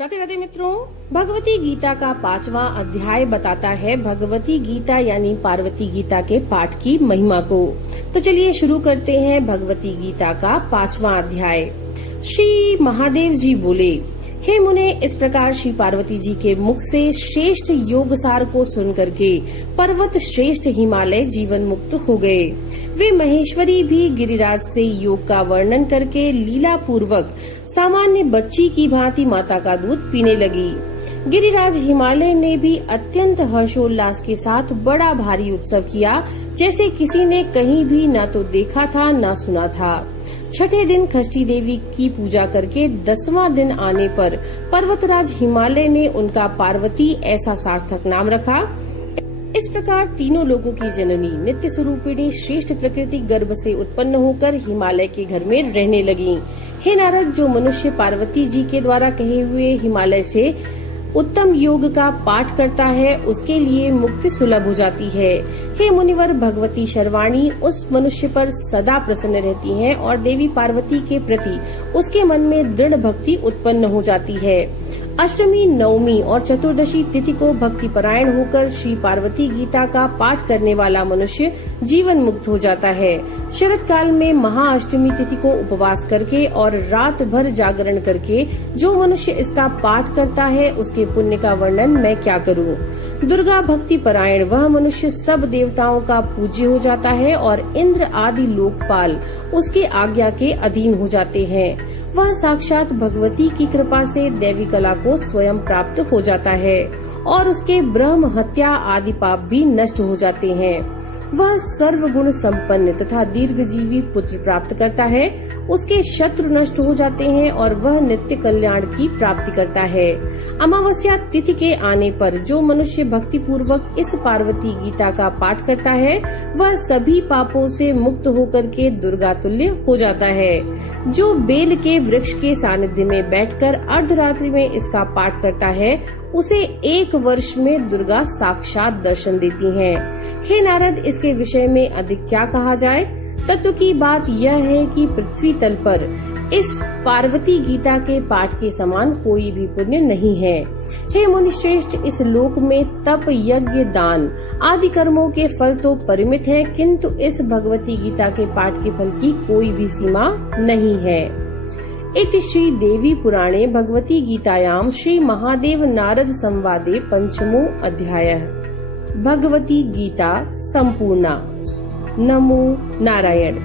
राधे राधे मित्रों, भगवती गीता का 5वां अध्याय बताता है भगवती गीता यानी पार्वती गीता के पाठ की महिमा को। तो चलिए शुरू करते हैं भगवती गीता का 5वां अध्याय। श्री महादेव जी बोले, हे मुने, इस प्रकार श्री पार्वती जी के मुख से श्रेष्ठ योग सार को सुन करके पर्वत श्रेष्ठ हिमालय जीवन मुक्त हो गए। वे महेश्वरी भी गिरिराज से योग का वर्णन करके लीला पूर्वक सामान्य बच्ची की भांति माता का दूध पीने लगी। गिरिराज हिमालय ने भी अत्यंत हर्षोल्लास के साथ बड़ा भारी उत्सव किया, जैसे किसी ने कहीं भी न तो देखा था न सुना था। छठे दिन खष्टी देवी की पूजा करके 10वां दिन आने पर पर्वतराज हिमालय ने उनका पार्वती ऐसा सार्थक नाम रखा। इस प्रकार तीनों लोगों की जननी नित्य स्वरूपिणी श्रेष्ठ प्रकृति गर्भ से उत्पन्न होकर हिमालय के घर में रहने लगी। हे नारद, जो मनुष्य पार्वती जी के द्वारा कहे हुए हिमालय से उत्तम योग का पाठ करता है, उसके लिए मुक्ति सुलभ हो जाती है। हे मुनिवर, भगवती शर्वाणी उस मनुष्य पर सदा प्रसन्न रहती हैं और देवी पार्वती के प्रति उसके मन में दृढ़ भक्ति उत्पन्न हो जाती है। अष्टमी, नवमी और चतुर्दशी तिथि को भक्ति परायण होकर श्री पार्वती गीता का पाठ करने वाला मनुष्य जीवन मुक्त हो जाता है। शरद काल में महाअष्टमी तिथि को उपवास करके और रात भर जागरण करके जो मनुष्य इसका पाठ करता है, उसके पुण्य का वर्णन मैं क्या करूं। दुर्गा भक्ति परायण वह मनुष्य सब देवताओं का पूज्य हो जाता है और इंद्र आदि लोकपाल उसके आज्ञा के अधीन हो जाते हैं। वह साक्षात भगवती की कृपा से दैवी कला को स्वयं प्राप्त हो जाता है और उसके ब्रह्म हत्या आदि पाप भी नष्ट हो जाते हैं। वह सर्वगुण संपन्न तथा दीर्घजीवी पुत्र प्राप्त करता है। उसके शत्रु नष्ट हो जाते हैं और वह नित्य कल्याण की प्राप्ति करता है। अमावस्या तिथि के आने पर जो मनुष्य भक्ति पूर्वक इस पार्वती गीता का पाठ करता है, वह सभी पापों से मुक्त होकर के दुर्गा तुल्य हो जाता है। जो बेल के वृक्ष के सानिध्य में बैठकर अर्धरात्रि में इसका पाठ करता है, उसे 1 वर्ष में दुर्गा साक्षात दर्शन देती हैं। हे नारद, इसके विषय में अधिक क्या कहा जाए। तत्व की बात यह है कि पृथ्वी तल पर इस पार्वती गीता के पाठ के समान कोई भी पुण्य नहीं है। हे मुनिश्रेष्ठ, इस लोक में तप, यज्ञ, दान आदि कर्मों के फल तो परिमित हैं, किंतु इस भगवती गीता के पाठ के फल की कोई भी सीमा नहीं है। इति श्री देवी पुराणे भगवती गीतायां श्री महादेव नारद संवादे 5मो अध्यायः। भगवती गीता संपूर्णा। नमो नारायण।